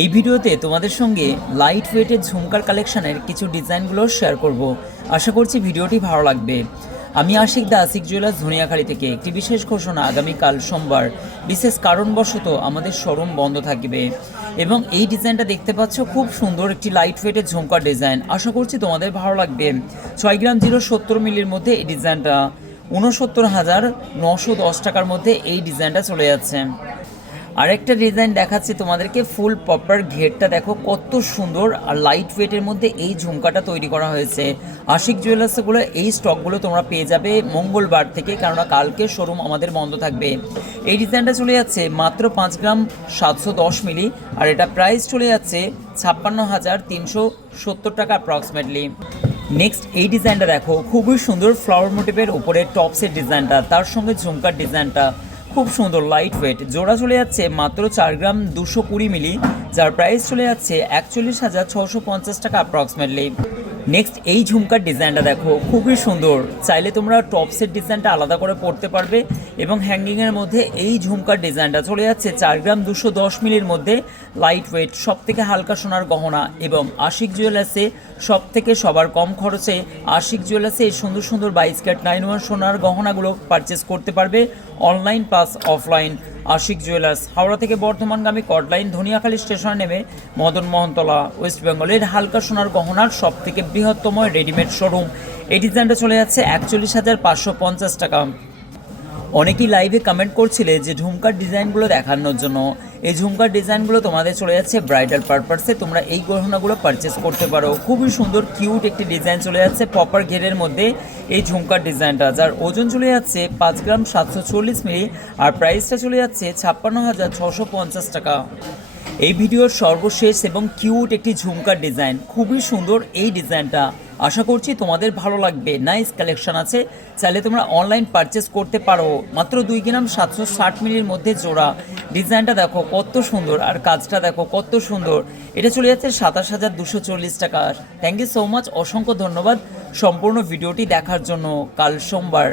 এই ভিডিওতে তোমাদের সঙ্গে লাইট ওয়েটের ঝুমকার কালেকশনের কিছু ডিজাইনগুলো শেয়ার করব। আশা করছি ভিডিওটি ভালো লাগবে। আমি আশিক দা, আশিক জুয়েলার্স ধনিয়াখালী থেকে। একটি বিশেষ ঘোষণা, আগামীকাল সোমবার বিশেষ কারণবশত আমাদের শোরুম বন্ধ থাকবে এবং এই ডিজাইনটা দেখতে পাচ্ছ, খুব সুন্দর একটি লাইট ওয়েটের ঝুমকার ডিজাইন। আশা করছি তোমাদের ভালো লাগবে। 6 গ্রাম 070 মিলির মধ্যে এই ডিজাইনটা 69,910 টাকার মধ্যে এই ডিজাইনটা চলে যাচ্ছে। আরেকটা ডিজাইন দেখাচ্ছি তোমাদেরকে, ফুল প্রপার ঘেরটা দেখো কত সুন্দর, আর লাইট ওয়েটের মধ্যে এই ঝুমকাটা তৈরি করা হয়েছে। আশিক জুয়েলার্সগুলো এই স্টকগুলো তোমরা পেয়ে যাবে মঙ্গলবার থেকে, কেননা কালকে শোরুম আমাদের বন্ধ থাকবে। এই ডিজাইনটা চলে যাচ্ছে মাত্র 5 গ্রাম 710 মিলি, আর এটা প্রাইস চলে যাচ্ছে 56,370 টাকা অ্যাপ্রক্সিমেটলি। নেক্সট এই ডিজাইনটা দেখো, খুবই সুন্দর ফ্লাওয়ার মোটিভের উপরে টপসের ডিজাইনটা, তার সঙ্গে ঝুমকার ডিজাইনটা খুব সুন্দর লাইট ওয়েট। জোড়া চলে যাচ্ছে মাত্র 4 গ্রাম 220 মিলি, যার প্রাইস চলে যাচ্ছে 41,650 টাকা অ্যাপ্রক্সিমেটলি। নেক্সট এই ঝুমকার ডিজাইনটা দেখো, খুবই সুন্দর। চাইলে তোমরা টপসের ডিজাইনটা আলাদা করে পড়তে পারবে এবং হ্যাঙ্গিংয়ের মধ্যে এই ঝুমকার ডিজাইনটা চলে যাচ্ছে 4 গ্রাম 210 মিলির মধ্যে, লাইট ওয়েট, সব থেকে হালকা সোনার গহনা। এবং আশিক জুয়েলার্সে সব থেকে সবার কম খরচে আশিক জুয়েলার্সে এই সুন্দর সুন্দর 22 ক্যারেট 9/1 সোনার গহনাগুলো পারচেস করতে পারবে online plus offline. Ashiq jewellers Howrah থেকে বর্ধমানগামী কটলাইন ধনিয়াখালী স্টেশনে নেমে মদন মোহনতলা, ওয়েস্ট বেঙ্গলের হালকা সোনার গহনার সব থেকে বৃহত্তম রেডিমেড শোরুম। এই ডিজাইনটা চলে যাচ্ছে 41,550 টাকা। অনেকেই লাইভে কমেন্ট করছিলে যে ঝুমকার ডিজাইনগুলো দেখানোর জন্য। এই ঝুমকার ডিজাইনগুলো তোমাদের চলে যাচ্ছে ব্রাইডাল পারপাসে, তোমরা এই গহনাগুলো পারচেস করতে পারো। খুবই সুন্দর কিউট একটি ডিজাইন চলে যাচ্ছে প্রপার ঘেরের মধ্যে এই ঝুমকার ডিজাইনটা, যার ওজন চলে যাচ্ছে 5 গ্রাম 740 মিলি, আর প্রাইসটা চলে যাচ্ছে 56,650 টাকা। এই ভিডিওর সর্বশেষ এবং কিউট একটি ঝুমকার ডিজাইন, খুবই সুন্দর এই ডিজাইনটা। আশা করছি তোমাদের ভালো লাগবে। নাইস কালেকশন আছে, চাইলে তোমরা অনলাইন পারচেস করতে পারো। মাত্র 2 গ্রাম 760 মিলির মধ্যে জোড়া। ডিজাইনটা দেখো কত সুন্দর, আর কাজটা দেখো কত সুন্দর। এটা চলে যাচ্ছে 27,240 টাকার। থ্যাংক ইউ সো মাচ, অসংখ্য ধন্যবাদ সম্পূর্ণ ভিডিওটি দেখার জন্য। কাল সোমবার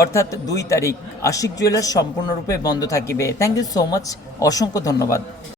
অর্থাৎ 2 তারিখ আশিক জুয়েলার্স সম্পূর্ণরূপে বন্ধ থাকিবে। থ্যাংক ইউ সো মাচ, অসংখ্য ধন্যবাদ।